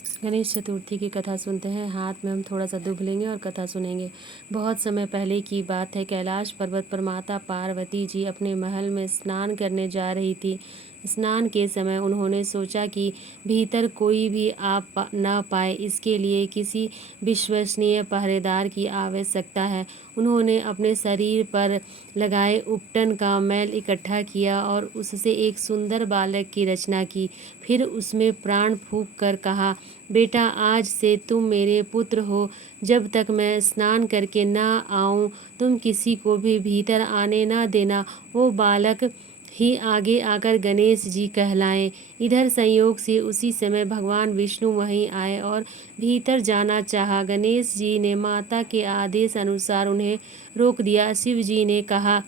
गणेश चतुर्थी की कथा सुनते हैं। हाथ में हम थोड़ा सा दुभ लेंगे और कथा सुनेंगे। बहुत समय पहले की बात है। कैलाश पर्वत पर माता पार्वती जी अपने महल में स्नान करने जा रही थी। स्नान के समय उन्होंने सोचा कि भीतर कोई भी ना पाए, इसके लिए किसी विश्वसनीय पहरेदार की आवश्यकता है। उन्होंने अपने शरीर पर लगाए उपटन का मैल इकट्ठा किया और उससे एक सुंदर बालक की रचना की। फिर उसमें प्राण फूंक कर कहा, बेटा, आज से तुम मेरे पुत्र हो। जब तक मैं स्नान करके ना आऊं, तुम किसी को भी भीतर आने ना देना। वो बालक ही आगे आकर गणेश जी कहलाएं। इधर संयोग से उसी समय भगवान विष्णु वहीं आए और भीतर जाना चाहा। गणेश जी ने माता के आदेश अनुसार उन्हें रोक दिया। शिव जी ने कहा,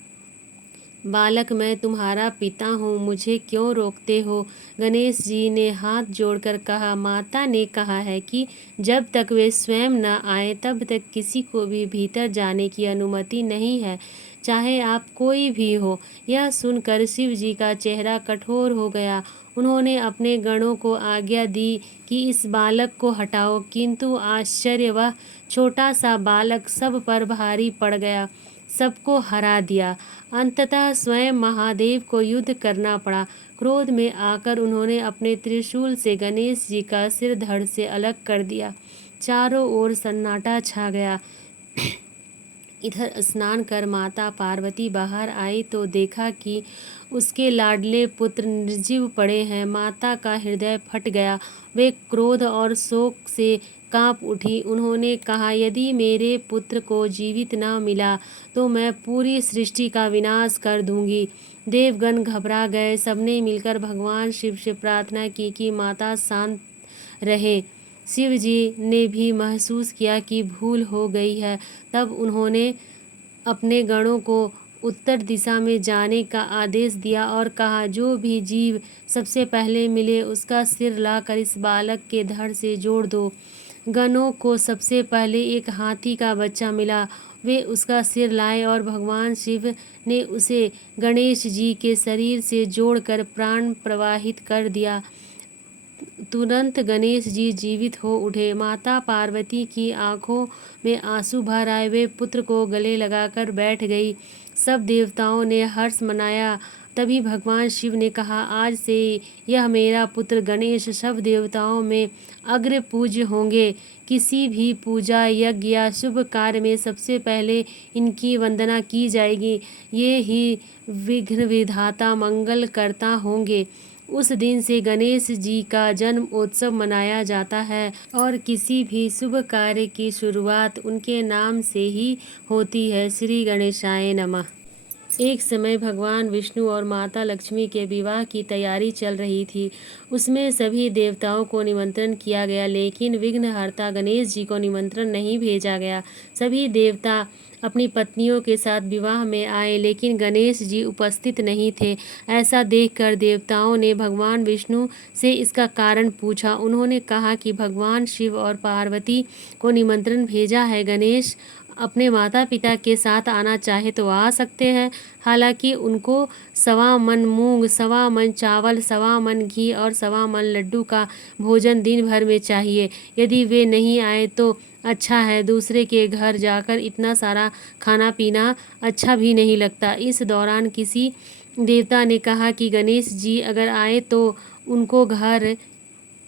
बालक, मैं तुम्हारा पिता हूँ, मुझे क्यों रोकते हो? गणेश जी ने हाथ जोड़कर कहा, माता ने कहा है कि जब तक वे स्वयं न आए तब तक किसी को भी भीतर जाने की अनुमति नहीं है, चाहे आप कोई भी हो। यह सुनकर शिव जी का चेहरा कठोर हो गया। उन्होंने अपने गणों को आज्ञा दी कि इस बालक को हटाओ, किंतु आश्चर्य, वह छोटा सा बालक सब पर भारी पड़ गया, सबको हरा दिया। अंततः स्वयं महादेव को युद्ध करना पड़ा। क्रोध में आकर उन्होंने अपने त्रिशूल से गणेश जी का सिर धड़ से अलग कर दिया। चारों ओर सन्नाटा छा गया। इधर स्नान कर माता पार्वती बाहर आई तो देखा कि उसके लाडले पुत्र निर्जीव पड़े हैं। माता का हृदय फट गया। वे क्रोध और शोक से कांप उठी। उन्होंने कहा, यदि मेरे पुत्र को जीवित न मिला तो मैं पूरी सृष्टि का विनाश कर दूंगी। देवगण घबरा गए। सबने मिलकर भगवान शिव से प्रार्थना की कि माता शांत रहे। शिव जी ने भी महसूस किया कि भूल हो गई है। तब उन्होंने अपने गणों को उत्तर दिशा में जाने का आदेश दिया और कहा, जो भी जीव सबसे पहले मिले उसका सिर लाकर इस बालक के धड़ से जोड़ दो। गणों को सबसे पहले एक हाथी का बच्चा मिला। वे उसका सिर लाए और भगवान शिव ने उसे गणेश जी के शरीर से जोड़कर प्राण प्रवाहित कर दिया। तुरंत गणेश जी जीवित हो उठे। माता पार्वती की आंखों में आंसू भर आए। वे पुत्र को गले लगाकर बैठ गई। सब देवताओं ने हर्ष मनाया। तभी भगवान शिव ने कहा, आज से यह मेरा पुत्र गणेश सब देवताओं में अग्र पूज्य होंगे। किसी भी पूजा, यज्ञ या शुभ कार्य में सबसे पहले इनकी वंदना की जाएगी। ये ही विघ्न विधाता, मंगल करता होंगे। उस दिन से गणेश जी का जन्म उत्सव मनाया जाता है और किसी भी शुभ कार्य की शुरुआत उनके नाम से ही होती है। श्री गणेशाय नमः। एक समय भगवान विष्णु और माता लक्ष्मी के विवाह की तैयारी चल रही थी। उसमें सभी देवताओं को निमंत्रण किया गया, लेकिन विघ्नहर्ता गणेश जी को निमंत्रण नहीं भेजा गया। सभी देवता अपनी पत्नियों के साथ विवाह में आए, लेकिन गणेश जी उपस्थित नहीं थे। ऐसा देखकर देवताओं ने भगवान विष्णु से इसका कारण पूछा। उन्होंने कहा कि भगवान शिव और पार्वती को निमंत्रण भेजा है। गणेश अपने माता पिता के साथ आना चाहे तो आ सकते हैं। हालांकि उनको 1.25 मन मूंग, 1.25 मन चावल, 1.25 मन घी और 1.25 मन लड्डू का भोजन दिन भर में चाहिए। यदि वे नहीं आए तो अच्छा है, दूसरे के घर जाकर इतना सारा खाना पीना अच्छा भी नहीं लगता। इस दौरान किसी देवता ने कहा कि गणेश जी अगर आए तो उनको घर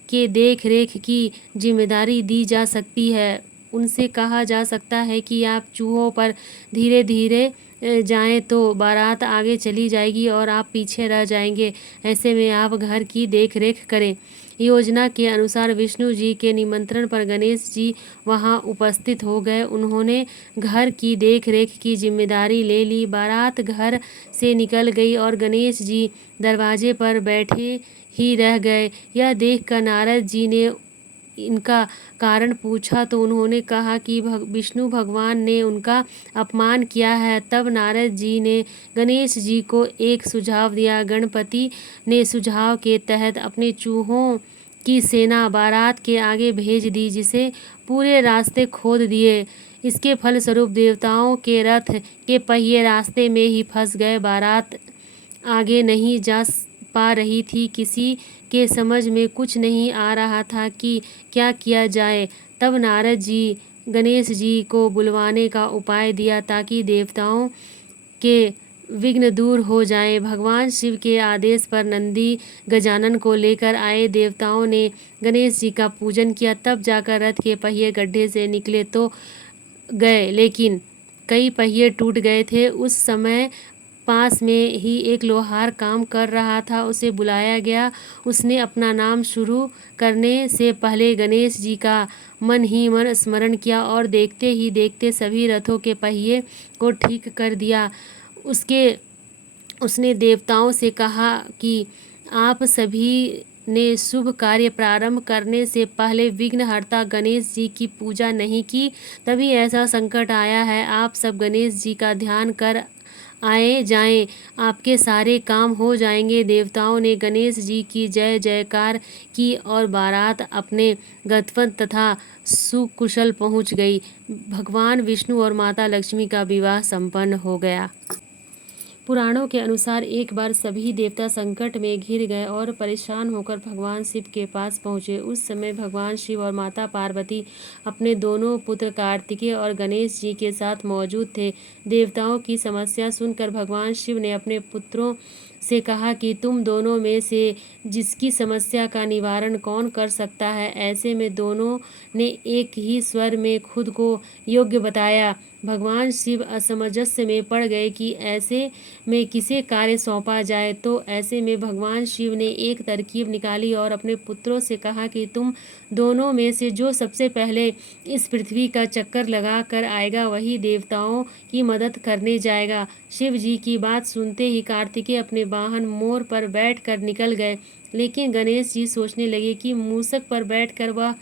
के देख रेख की जिम्मेदारी दी जा सकती है। उनसे कहा जा सकता है कि आप चूहों पर धीरे धीरे जाएं तो बारात आगे चली जाएगी और आप पीछे रह जाएंगे। ऐसे में आप घर की देख रेख करें। योजना के अनुसार विष्णु जी के निमंत्रण पर गणेश जी वहां उपस्थित हो गए। उन्होंने घर की देख रेख की जिम्मेदारी ले ली। बारात घर से निकल गई और गणेश जी दरवाजे पर बैठे ही रह गए। यह देखकर नारद जी ने इनका कारण पूछा तो उन्होंने कहा कि विष्णु भगवान ने उनका अपमान किया है। तब नारद जी ने गणेश जी को एक सुझाव दिया। गणपति ने सुझाव के तहत अपने चूहों की सेना बारात के आगे भेज दी, जिसे पूरे रास्ते खोद दिए। इसके फलस्वरूप देवताओं के रथ के पहिए रास्ते में ही फंस गए। बारात आगे नहीं जा पा रही थी। किसी के समझ में कुछ नहीं आ रहा था कि क्या किया जाए। तब नारद जी गणेश जी को बुलवाने का उपाय दिया ताकि देवताओं के विघ्न दूर हो जाएं। भगवान शिव के आदेश पर नंदी गजानन को लेकर आए। देवताओं ने गणेश जी का पूजन किया, तब जाकर रथ के पहिए गड्ढे से निकले तो गए, लेकिन कई पहिए टूट गए थे। उस समय पास में ही एक लोहार काम कर रहा था, उसे बुलाया गया। उसने अपना नाम शुरू करने से पहले गणेश जी का मन ही मन स्मरण किया और देखते ही देखते सभी रथों के पहिए को ठीक कर दिया। उसने देवताओं से कहा कि आप सभी ने शुभ कार्य प्रारंभ करने से पहले विघ्नहर्ता गणेश जी की पूजा नहीं की, तभी ऐसा संकट आया है। आप सब गणेश जी का ध्यान कर आए जाएं, आपके सारे काम हो जाएंगे। देवताओं ने गणेश जी की जय जयकार की और बारात अपने गंतव्य तथा सुकुशल पहुंच गई। भगवान विष्णु और माता लक्ष्मी का विवाह संपन्न हो गया। पुराणों के अनुसार एक बार सभी देवता संकट में घिर गए और परेशान होकर भगवान शिव के पास पहुँचे। उस समय भगवान शिव और माता पार्वती अपने दोनों पुत्र कार्तिकेय और गणेश जी के साथ मौजूद थे। देवताओं की समस्या सुनकर भगवान शिव ने अपने पुत्रों से कहा कि तुम दोनों में से जिसकी समस्या का निवारण कौन कर सकता है। ऐसे में दोनों ने एक ही स्वर में खुद को योग्य बताया। भगवान शिव असमंजस में पड़ गए कि ऐसे में किसे कार्य सौंपा जाए। तो ऐसे में भगवान शिव ने एक तरकीब निकाली और अपने पुत्रों से कहा कि तुम दोनों में से जो सबसे पहले इस पृथ्वी का चक्कर लगा कर आएगा वही देवताओं की मदद करने जाएगा। शिव जी की बात सुनते ही कार्तिकेय अपने वाहन मोर पर बैठकर निकल गए, लेकिन गणेश जी सोचने लगे कि मूषक पर बैठकर वह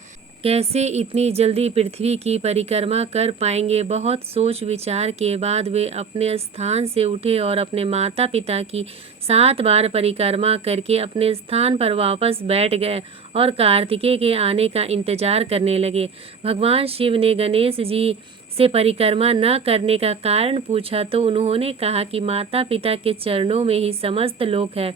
कैसे इतनी जल्दी पृथ्वी की परिक्रमा कर पाएंगे। बहुत सोच विचार के बाद वे अपने स्थान से उठे और अपने माता पिता की 7 बार परिक्रमा करके अपने स्थान पर वापस बैठ गए और कार्तिकेय के आने का इंतजार करने लगे। भगवान शिव ने गणेश जी से परिक्रमा न करने का कारण पूछा तो उन्होंने कहा कि माता पिता के चरणों में ही समस्त लोक है।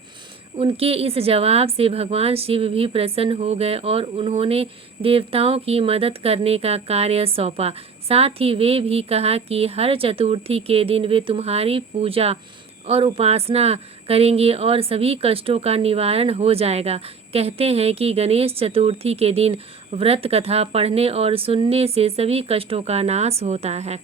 उनके इस जवाब से भगवान शिव भी प्रसन्न हो गए और उन्होंने देवताओं की मदद करने का कार्य सौंपा। साथ ही वे भी कहा कि हर चतुर्थी के दिन वे तुम्हारी पूजा और उपासना करेंगे और सभी कष्टों का निवारण हो जाएगा। कहते हैं कि गणेश चतुर्थी के दिन व्रत कथा पढ़ने और सुनने से सभी कष्टों का नाश होता है।